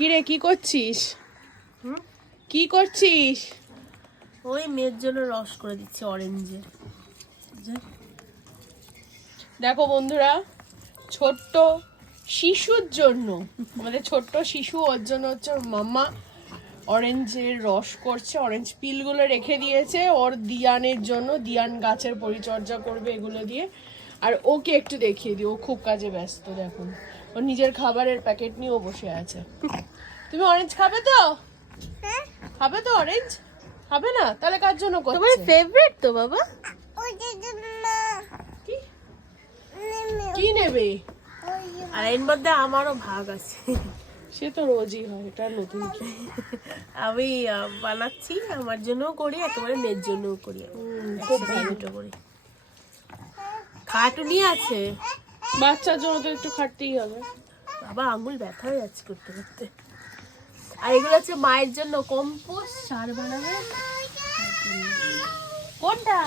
কি রে, কি করছিস? কি করছিস? ওই মেয়ের জন্য রস করে দিচ্ছে অরেঞ্জের। দেখো বন্ধুরা, ছোট্ট শিশুর জন্য, মানে ছোট্ট শিশু, ওর জন্য হচ্ছে ওর মাম্মা অরেঞ্জের রস করছে। অরেঞ্জ পিলগুলো রেখে দিয়েছে ওর দিয়ানের জন্য, দিয়ান গাছের পরিচর্যা করবে এগুলো দিয়ে। আর ওকে একটু দেখিয়ে দিই, ও খুব কাজে ব্যস্ত। দেখুন, ওর নিজের খাবারের প্যাকেট নিয়ে ও বসে আছে। তুমি অরেঞ্জ খাবে তো? খাবে তো অরেঞ্জ? খাবে না? তাহলে কার জন্য করছে? তোমার ফেভারিট তো বাবা। কি নেবে? আর এর মধ্যে আমারও ভাগ আছে। সে তো রোজই হয়, এটা নতুন কি? আমি বানাচ্ছি, আমার জন্যও করি, একেবারে মেয়ের জন্যও করি। খুব ভালো। দুটো করি। খাটুনি আছে, বাচ্চার জন্য তো একটু খাটতেই হবে। বাবা আঙুল ব্যথা হয়ে যাচ্ছে করতে করতে। আর এগুলো হচ্ছে মায়ের জন্য কম্পোস্ট সার বানাবে। কোনটা?